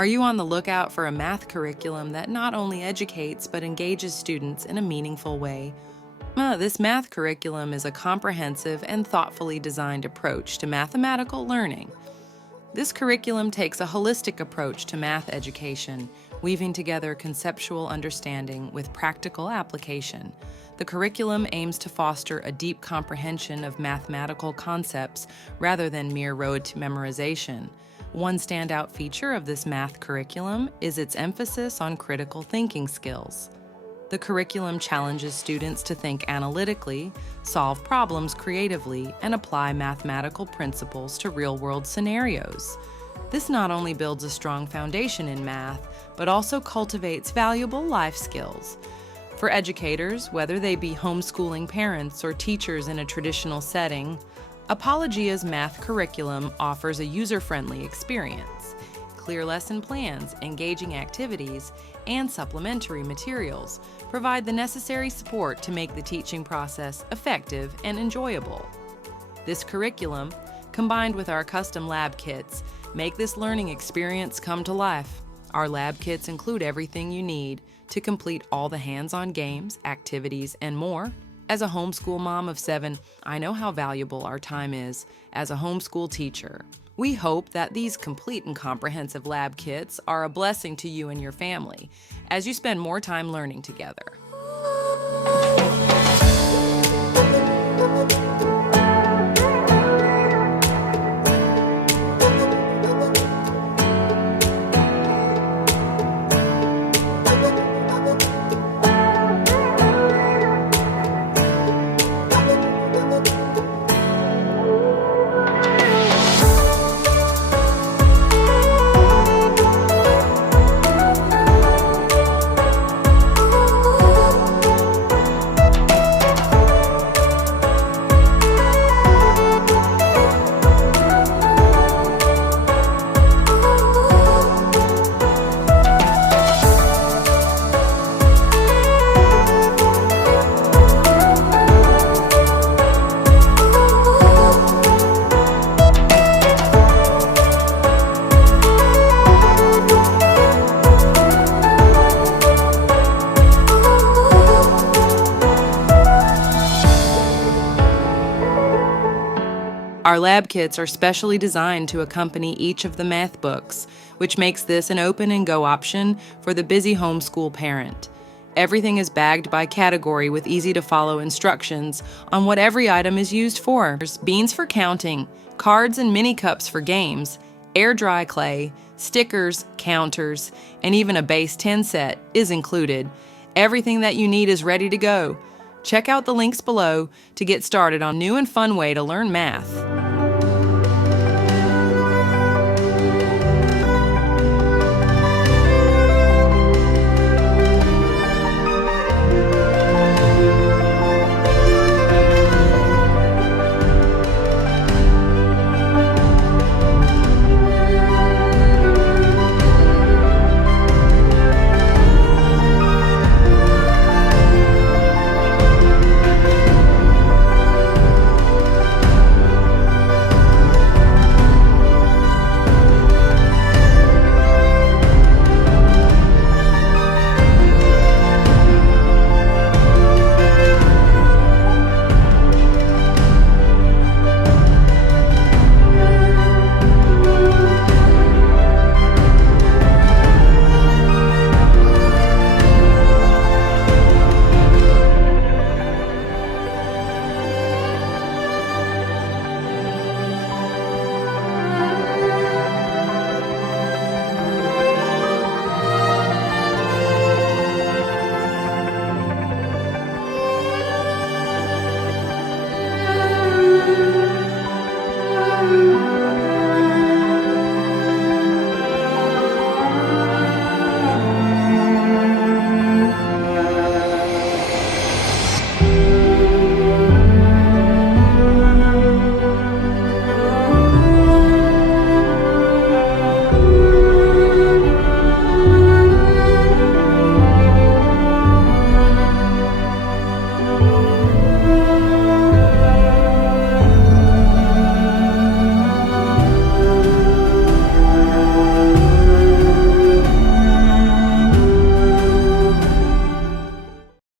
Are you on the lookout for a math curriculum that not only educates but engages students in a meaningful way? This math curriculum is a comprehensive and thoughtfully designed approach to mathematical learning. This curriculum takes a holistic approach to math education, weaving together conceptual understanding with practical application. The curriculum aims to foster a deep comprehension of mathematical concepts rather than mere rote memorization. One standout feature of this math curriculum is its emphasis on critical thinking skills. The curriculum challenges students to think analytically, solve problems creatively, and apply mathematical principles to real-world scenarios. This not only builds a strong foundation in math, but also cultivates valuable life skills. For educators, whether they be homeschooling parents or teachers in a traditional setting, Apologia's math curriculum offers a user-friendly experience. Clear lesson plans, engaging activities, and supplementary materials provide the necessary support to make the teaching process effective and enjoyable. This curriculum, combined with our custom lab kits, make this learning experience come to life. Our lab kits include everything you need to complete all the hands-on games, activities, and more. As a homeschool mom of 7, I know how valuable our time is as a homeschool teacher. We hope that these complete and comprehensive lab kits are a blessing to you and your family as you spend more time learning together. Our lab kits are specially designed to accompany each of the math books, which makes this an open and go option for the busy homeschool parent. Everything is bagged by category with easy-to-follow instructions on what every item is used for. There's beans for counting, cards and mini cups for games, air-dry clay, stickers, counters, and even a base 10 set is included. Everything that you need is ready to go. Check out the links below to get started on a new and fun way to learn math.